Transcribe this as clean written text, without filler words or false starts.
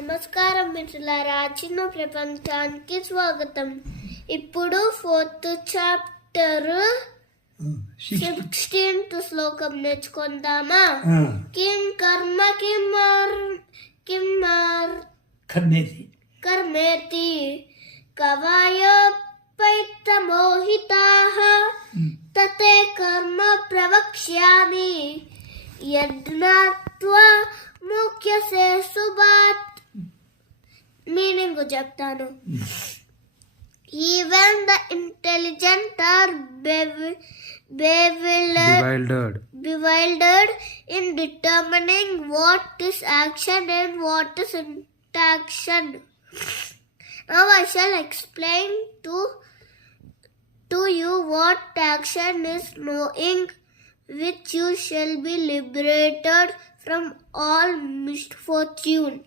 నమస్కారం మిత్రులారా, చిన్న ప్రపంచానికి స్వాగతం. ఇప్పుడు 4th చాప్టర్ 16th శ్లోకం నేర్చుకుందామా? కిం కర్మ కర్మేతి కవయోపైతమోహితాః తతే కర్మ ప్రవక్ష్యామి యజ్ఞాత్వా ముఖ్యసే సుబాత్. మీనింగ్ చెప్తాను. Even the intelligent are bewildered in determining what is action and what is inaction. Now I shall explain to you what action is, knowing which you shall be liberated from all misfortune.